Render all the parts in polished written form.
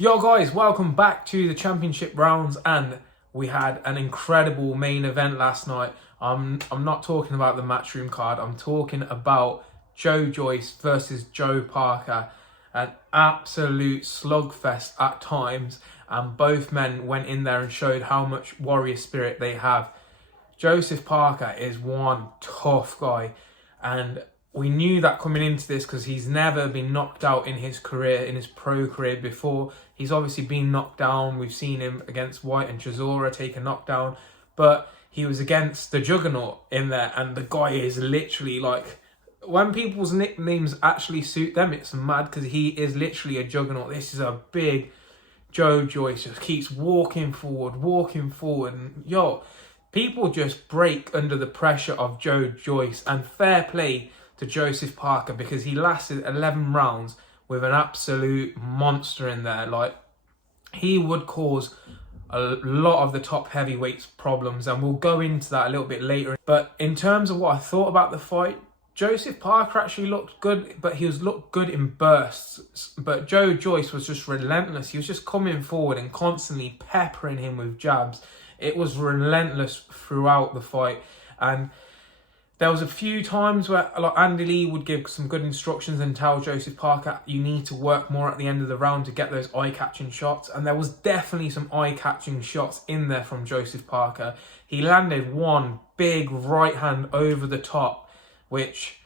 Yo guys, welcome back to the championship rounds, and we had an incredible main event last night. I'm not talking about the matchroom card, I'm talking about Joe Joyce versus Joe Parker. An absolute slugfest at times, and both men went in there and showed how much warrior spirit they have. Joseph Parker is one tough guy, and we knew that coming into this because he's never been knocked out in his career, in his pro career before. He's obviously been knocked down. We've seen him against White and Chisora take a knockdown, but he was against the Juggernaut in there, and the guy is literally like, when people's nicknames actually suit them, it's mad because he is literally a Juggernaut. This is a big Joe Joyce, just keeps walking forward, and yo, people just break under the pressure of Joe Joyce, and fair play to Joseph Parker because he lasted 11 rounds with an absolute monster in there. Like, he would cause a lot of the top heavyweights problems, and we'll go into that a little bit later. But in terms of what I thought about the fight, Joseph Parker actually looked good, but he looked good in bursts. But Joe Joyce was just relentless. He was just coming forward and constantly peppering him with jabs. It was relentless throughout the fight, and there was a few times where like Andy Lee would give some good instructions and tell Joseph Parker, you need to work more at the end of the round to get those eye-catching shots. And there was definitely some eye-catching shots in there from Joseph Parker. He landed one big right hand over the top, which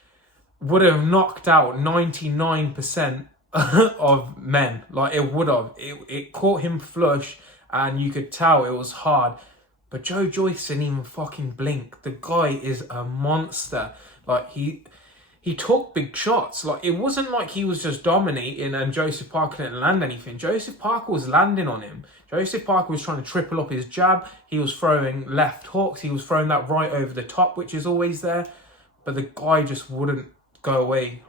would have knocked out 99% of men. Like, it would have. It caught him flush, and you could tell it was hard. But Joe Joyce didn't even fucking blink. The guy is a monster. Like, he took big shots. Like, it wasn't like he was just dominating and Joseph Parker didn't land anything. Joseph Parker was landing on him. Joseph Parker was trying to triple up his jab. He was throwing left hooks. He was throwing that right over the top, which is always there. But the guy just wouldn't go away.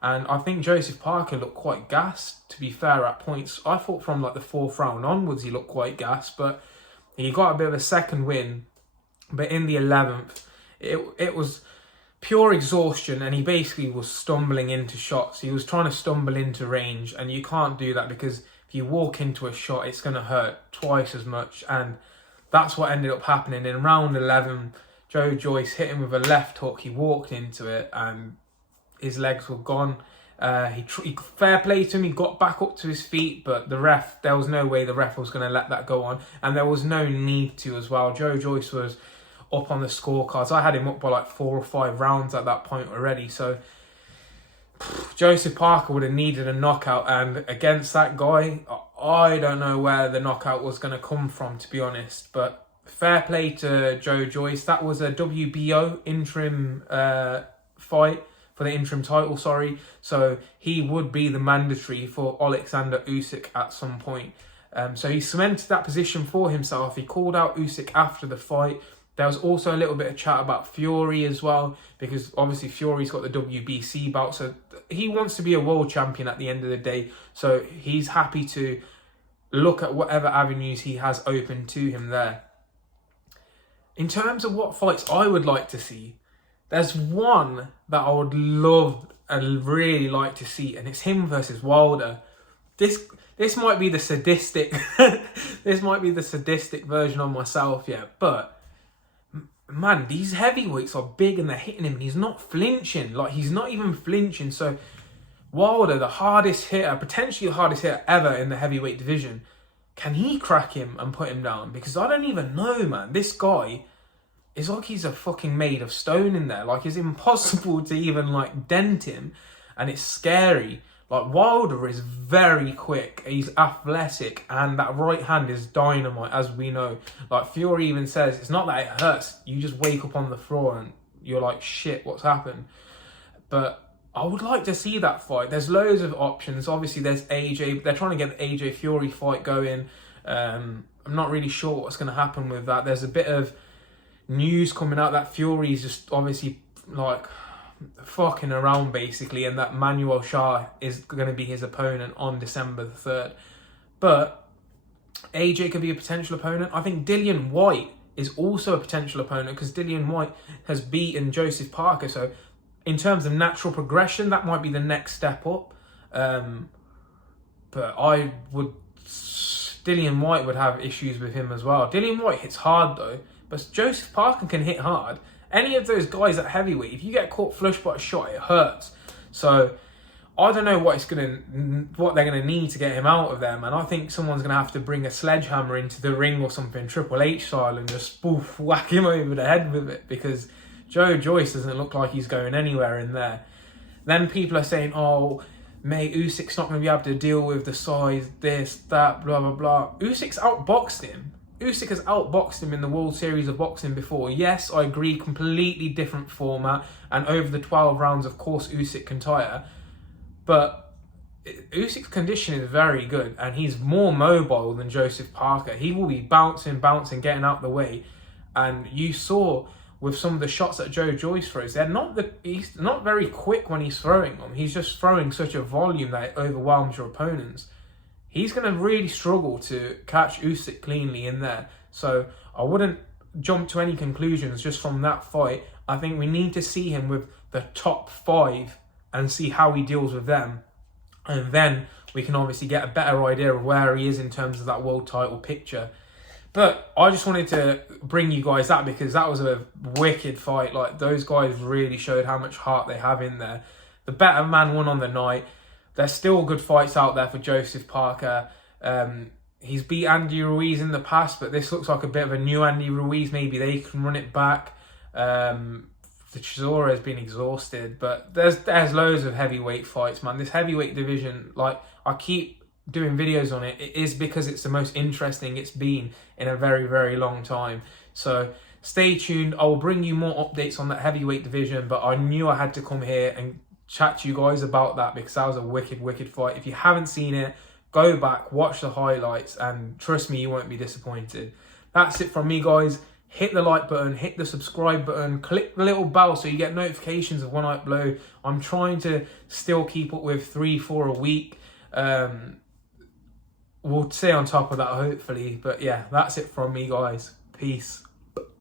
And I think Joseph Parker looked quite gassed, to be fair, at points. I thought from like the 4th round onwards he looked quite gassed, but he got a bit of a second win. But in the 11th, it was pure exhaustion, and he basically was stumbling into shots. He was trying to stumble into range, and you can't do that because if you walk into a shot, it's going to hurt twice as much. And that's what ended up happening. In round 11, Joe Joyce hit him with a left hook. He walked into it, and his legs were gone. He fair play to him, he got back up to his feet, but there was no way the ref was going to let that go on, and there was no need to as well. Joe Joyce was up on the scorecards. I had him up by like 4 or 5 rounds at that point already, so Joseph Parker would have needed a knockout, and against that guy, I don't know where the knockout was going to come from, to be honest. But fair play to Joe Joyce. That was a WBO interim fight, for the interim title, sorry. So he would be the mandatory for Alexander Usyk at some point. So he cemented that position for himself. He called out Usyk after the fight. There was also a little bit of chat about Fury as well, because obviously Fury's got the WBC bout. So he wants to be a world champion at the end of the day. So he's happy to look at whatever avenues he has open to him there. In terms of what fights I would like to see, there's one that I would love and really like to see, and it's him versus Wilder. This might be the sadistic this might be the sadistic version of myself, yeah. But man, these heavyweights are big and they're hitting him, and he's not flinching. Like, he's not even flinching. So Wilder, the hardest hitter, potentially the hardest hitter ever in the heavyweight division, can he crack him and put him down? Because I don't even know, man. This guy, it's like he's a fucking made of stone in there. Like, it's impossible to even like dent him, and it's scary. Like, Wilder is very quick, he's athletic, and that right hand is dynamite, as we know. Like, Fury even says, it's not that it hurts, you just wake up on the floor and you're like, shit, what's happened? But I would like to see that fight. There's loads of options. Obviously, there's AJ. They're trying to get the AJ Fury fight going. I'm not really sure what's going to happen with that. There's a bit of news coming out that Fury is just obviously like fucking around basically, and that Manuel Shah is going to be his opponent on December the 3rd. But AJ could be a potential opponent. I think Dillian White is also a potential opponent, because Dillian White has beaten Joseph Parker. So in terms of natural progression, that might be the next step up. But I would Dillian White would have issues with him as well. Dillian White hits hard though, but Joseph Parker can hit hard. Any of those guys at heavyweight, if you get caught flush by a shot, it hurts. So I don't know what they're gonna need to get him out of them, and I think someone's gonna have to bring a sledgehammer into the ring or something, Triple H style, and just whack him over the head with it, because Joe Joyce doesn't look like he's going anywhere in there. Then people are saying, oh, mate, Usyk's not going to be able to deal with the size, this, that, blah, blah, blah. Usyk's outboxed him. Usyk has outboxed him in the World Series of Boxing before. Yes, I agree, completely different format, and over the 12 rounds, of course, Usyk can tire. But Usyk's condition is very good, and he's more mobile than Joseph Parker. He will be bouncing, getting out the way. And you saw with some of the shots that Joe Joyce throws, he's not very quick when he's throwing them. He's just throwing such a volume that it overwhelms your opponents. He's going to really struggle to catch Usyk cleanly in there. So I wouldn't jump to any conclusions just from that fight. I think we need to see him with the top 5 and see how he deals with them. And then we can obviously get a better idea of where he is in terms of that world title picture. But I just wanted to bring you guys that, because that was a wicked fight. Like, those guys really showed how much heart they have in there. The better man won on the night. There's still good fights out there for Joseph Parker. He's beat Andy Ruiz in the past, but this looks like a bit of a new Andy Ruiz. Maybe they can run it back. The Chisora has been exhausted, but there's loads of heavyweight fights, man. This heavyweight division, like, I keep doing videos on it. It is because it's the most interesting it's been in a very, very long time. So stay tuned. I will bring you more updates on that heavyweight division, but I knew I had to come here and chat to you guys about that, because that was a wicked, wicked fight. If you haven't seen it, go back, watch the highlights, and trust me, you won't be disappointed. That's it from me, guys. Hit the like button, hit the subscribe button, click the little bell so you get notifications of when I upload. I'm trying to still keep up with 3-4 a week. We'll stay on top of that, hopefully. But yeah, that's it from me, guys. Peace.